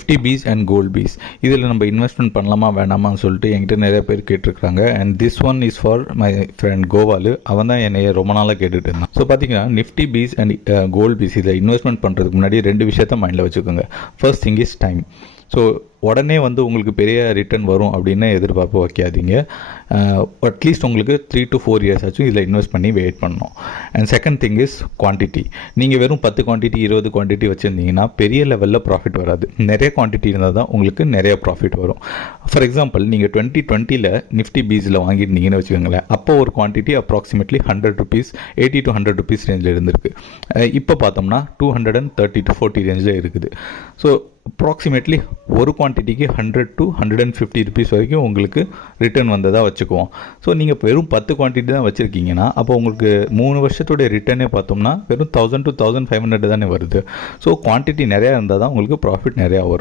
Nifty bees and gold bees இதில் நம்ம investment பண்ணலாமா வேணாமான்னு சொல்லிட்டு என்கிட்ட நிறைய பேர் கேட்டிருக்காங்க. And this one is for my friend Kovalu. அவன் தான் என்னை ரொம்ப நாளாக கேட்டுட்டு இருந்தான். ஸோ பார்த்தீங்கன்னா Nifty bees and gold bees இதில் இன்வெஸ்ட்மெண்ட் பண்ணுறதுக்கு முன்னாடி ரெண்டு விஷயத்த மைண்டில் வச்சுக்கோங்க. First thing is time. So உடனே உங்களுக்கு பெரிய ரிட்டர்ன் வரும் அப்படின்னு எதிர்பார்ப்பு வைக்காதீங்க. அட்லீஸ்ட் உங்களுக்கு 3 to 4 years ஆச்சும் இதில் இன்வெஸ்ட் பண்ணி வெயிட் பண்ணணும். And second thing is quantity. நீங்கள் வெறும் 10 குவான்டிட்டி 20 குவான்டிட்டி வச்சுருந்தீங்கன்னா பெரிய லெவலில் ப்ராஃபிட் வராது. நிறைய குவான்டிட்டி இருந்தால் தான் உங்களுக்கு நிறைய ப்ராஃபிட் வரும். ஃபார் எக்ஸாம்பிள் நீங்கள் 2020 நிஃப்டி பீஸில் வாங்கியிருந்தீங்கன்னு வச்சுக்கோங்களேன். அப்போ ஒரு quantity approximately 100 rupees 80 to 100 rupees ரேஞ்சில் இருந்திருக்கு. இப்போ பார்த்தோம்னா 230 to 40 ரேஞ்சில் இருக்குது. ஸோ அப்ராக்சிமேட்லி ஒரு குவான்டிட்டிக்கு 100 to 150 rupees வரைக்கும் உங்களுக்கு ரிட்டர்ன் வந்ததாக வச்சுக்குவோம். ஸோ நீங்கள் வெறும் 10 குவான்டிட்டி தான் வச்சுருக்கீங்கன்னா அப்போ உங்களுக்கு 3 வருஷத்துடைய ரிட்டர்னே பார்த்தோம்னா வெறும் 1000 to 1500 தானே வருது. ஸோ குவான்டிட்டி நிறையா இருந்தால் தான் உங்களுக்கு ப்ராஃபிட் நிறையா வரும்.